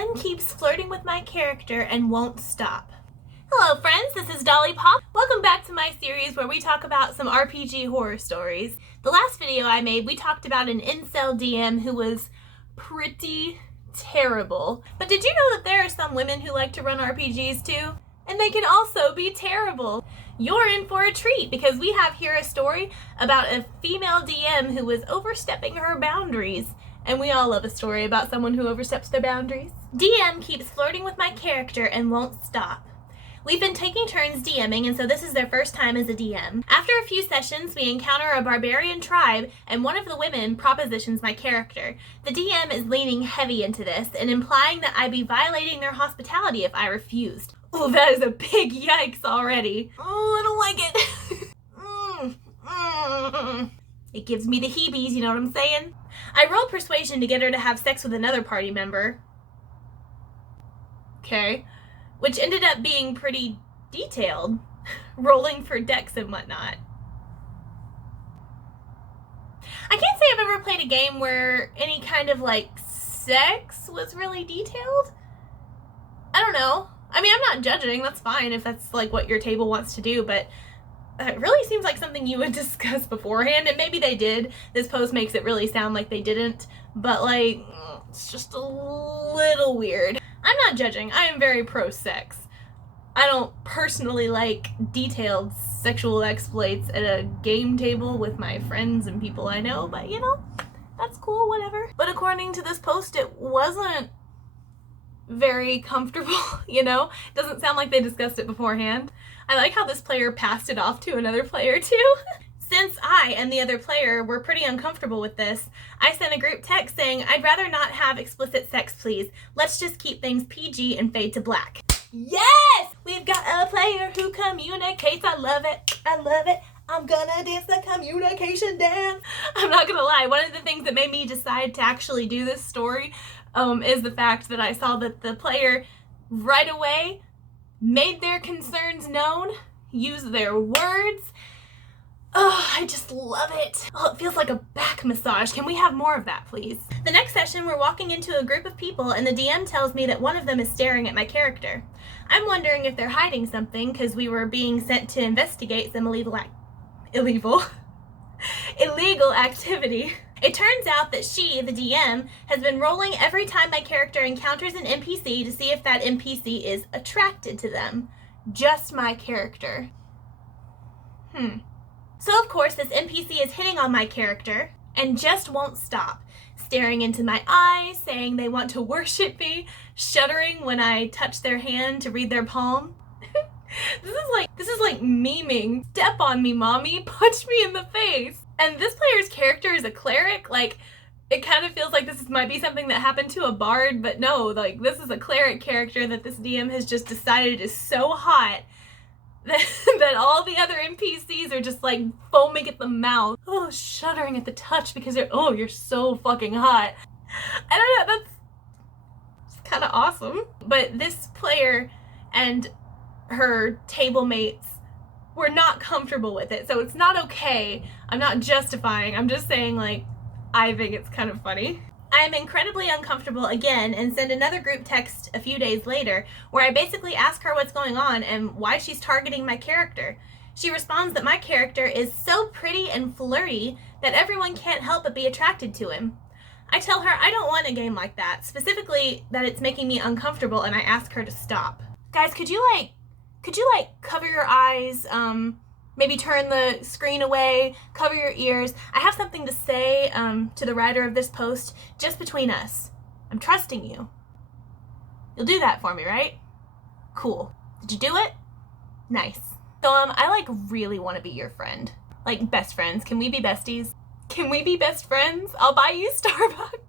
DM keeps flirting with my character and won't stop. Hello friends, this is Dolly Pop. Welcome back to my series where we talk about some RPG horror stories. The last video I made, we talked about an incel DM who was pretty terrible. But did you know that there are some women who like to run RPGs too? And they can also be terrible. You're in for a treat because we have here a story about a female DM who was overstepping her boundaries. And we all love a story about someone who oversteps their boundaries. DM keeps flirting with my character and won't stop. We've been taking turns DMing, and so this is their first time as a DM. After a few sessions, we encounter a barbarian tribe, and one of the women propositions my character. The DM is leaning heavy into this and implying that I'd be violating their hospitality if I refused. Oh, that is a big yikes already. Oh, I don't like it. It gives me the heebies, you know what I'm saying? I rolled persuasion to get her to have sex with another party member. Okay. Which ended up being pretty detailed, rolling for dex and whatnot. I can't say I've ever played a game where any kind of like sex was really detailed. I don't know. I mean, I'm not judging, that's fine if that's like what your table wants to do, but it really seems like something you would discuss beforehand, and maybe they did. This post makes it really sound like they didn't, but like, it's just a little weird. I'm not judging. I am very pro-sex. I don't personally like detailed sexual exploits at a game table with my friends and people I know, but you know, that's cool, whatever. But according to this post, it wasn't very comfortable, you know? It doesn't sound like they discussed it beforehand. I like how this player passed it off to another player too. Since I and the other player were pretty uncomfortable with this, I sent a group text saying, I'd rather not have explicit sex, please. Let's just keep things PG and fade to black. Yes! We've got a player who communicates. I love it. I love it. I'm gonna dance the communication dance. I'm not gonna lie, one of the things that made me decide to actually do this story is the fact that I saw that the player right away made their concerns known, used their words. Oh, I just love it. Oh, it feels like a back massage. Can we have more of that, please? The next session, we're walking into a group of people and the DM tells me that one of them is staring at my character. I'm wondering if they're hiding something because we were being sent to investigate some illegal activity. It turns out that she, the DM, has been rolling every time my character encounters an NPC to see if that NPC is attracted to them. Just my character. So of course this NPC is hitting on my character and just won't stop, staring into my eyes, saying they want to worship me, shuddering when I touch their hand to read their palm. This is like memeing. Step on me, mommy, punch me in the face. And this player's character is a cleric. Like, it kind of feels like this might be something that happened to a bard, but no, like this is a cleric character that this DM has just decided is so hot that all the other NPCs are just like foaming at the mouth. Oh, shuddering at the touch because you're so fucking hot. I don't know, that's kind of awesome. But this player and her table mates were not comfortable with it, so it's not okay. I'm not justifying, I'm just saying like, I think it's kind of funny. I am incredibly uncomfortable again and send another group text a few days later where I basically ask her what's going on and why she's targeting my character. She responds that my character is so pretty and flirty that everyone can't help but be attracted to him. I tell her I don't want a game like that, specifically that it's making me uncomfortable, and I ask her to stop. Guys, could you cover your eyes, maybe turn the screen away, cover your ears. I have something to say to the writer of this post, just between us. I'm trusting you. You'll do that for me, right? Cool. Did you do it? Nice. So I really want to be your friend. Like best friends. Can we be besties? Can we be best friends? I'll buy you Starbucks.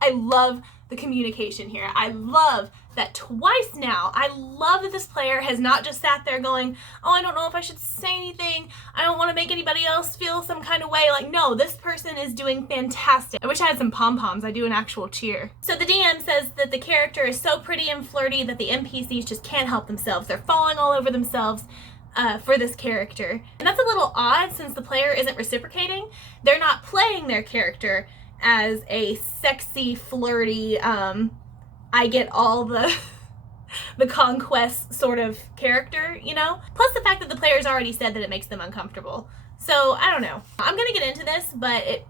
I love the communication here. I love that twice now. I love that this player has not just sat there going, oh, I don't know if I should say anything. I don't want to make anybody else feel some kind of way. Like, no, this person is doing fantastic. I wish I had some pom-poms. I do an actual cheer. So the DM says that the character is so pretty and flirty that the NPCs just can't help themselves. They're falling all over themselves for this character. And that's a little odd since the player isn't reciprocating. They're not playing their character as a sexy, flirty, I get all the the conquest sort of character, you know? Plus the fact that the players already said that it makes them uncomfortable. So, I don't know. I'm gonna get into this, but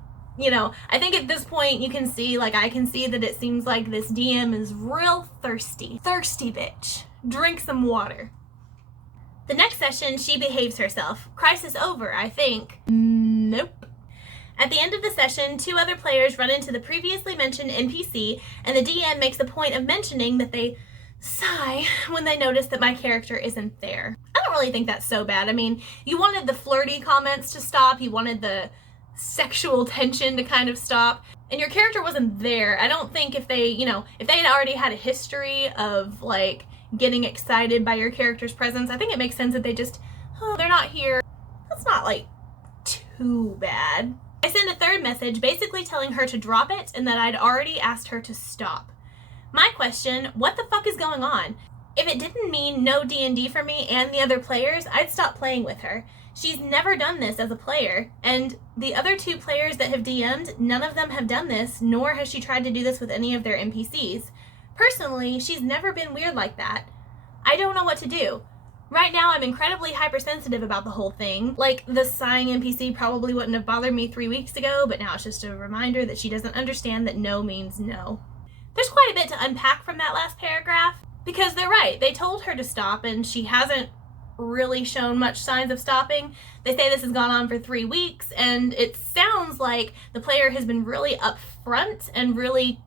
I think at this point you can see, like I can see that it seems like this DM is real thirsty. Thirsty bitch. Drink some water. The next session, she behaves herself. Crisis over, I think. Nope. At the end of the session, 2 other players run into the previously mentioned NPC, and the DM makes a point of mentioning that they sigh when they notice that my character isn't there. I don't really think that's so bad. I mean, you wanted the flirty comments to stop, you wanted the sexual tension to kind of stop, and your character wasn't there. I don't think if they had already had a history of like getting excited by your character's presence, I think it makes sense that they just, they're not here. That's not like too bad. I sent a third message basically telling her to drop it and that I'd already asked her to stop. My question, what the fuck is going on? If it didn't mean no D&D for me and the other players, I'd stop playing with her. She's never done this as a player, and the other 2 players that have DM'd, none of them have done this, nor has she tried to do this with any of their NPCs. Personally, she's never been weird like that. I don't know what to do. Right now, I'm incredibly hypersensitive about the whole thing. Like, the sighing NPC probably wouldn't have bothered me 3 weeks ago, but now it's just a reminder that she doesn't understand that no means no. There's quite a bit to unpack from that last paragraph, because they're right. They told her to stop, and she hasn't really shown much signs of stopping. They say this has gone on for 3 weeks, and it sounds like the player has been really upfront and really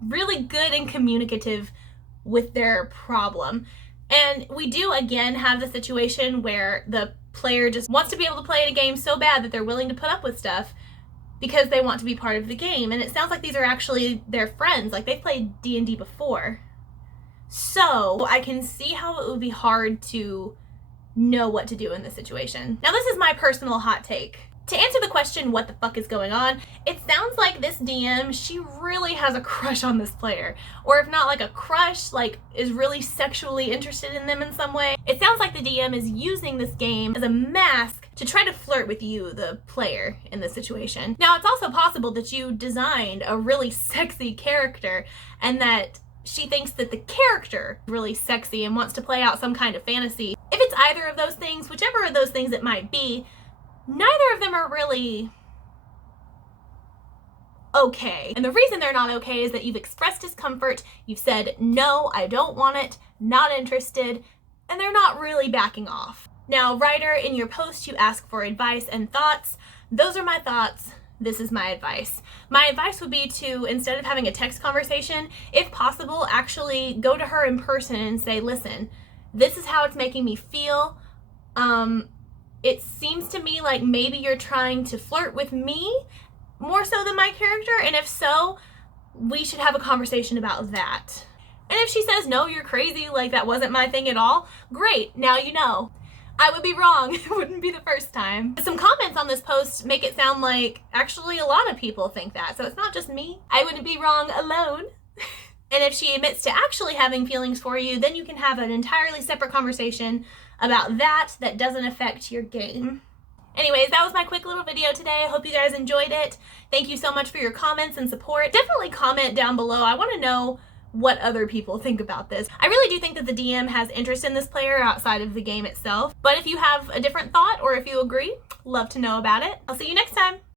good and communicative with their problem. And we do again have the situation where the player just wants to be able to play a game so bad that they're willing to put up with stuff because they want to be part of the game. And it sounds like these are actually their friends, like they've played D&D before. So I can see how it would be hard to know what to do in this situation. Now, this is my personal hot take. To answer the question, what the fuck is going on, it sounds like this DM, she really has a crush on this player. Or if not like a crush, like is really sexually interested in them in some way. It sounds like the DM is using this game as a mask to try to flirt with you, the player, in this situation. Now, it's also possible that you designed a really sexy character and that she thinks that the character is really sexy and wants to play out some kind of fantasy. If it's either of those things, whichever of those things it might be, neither of them are really okay. And the reason they're not okay is that you've expressed discomfort, you've said, no, I don't want it, not interested, and they're not really backing off. Now, writer, in your post you ask for advice and thoughts. Those are my thoughts. This is my advice. My advice would be to, instead of having a text conversation, if possible, actually go to her in person and say, listen, this is how it's making me feel. It seems to me like maybe you're trying to flirt with me more so than my character, and if so, we should have a conversation about that. And if she says, no, you're crazy, like that wasn't my thing at all, great, now you know. I would be wrong. It wouldn't be the first time. Some comments on this post make it sound like actually a lot of people think that, so it's not just me. I wouldn't be wrong alone. And if she admits to actually having feelings for you, then you can have an entirely separate conversation about that doesn't affect your game. Anyways, that was my quick little video today. I hope you guys enjoyed it. Thank you so much for your comments and support. Definitely comment down below. I want to know what other people think about this. I really do think that the DM has interest in this player outside of the game itself. But if you have a different thought or if you agree, love to know about it. I'll see you next time.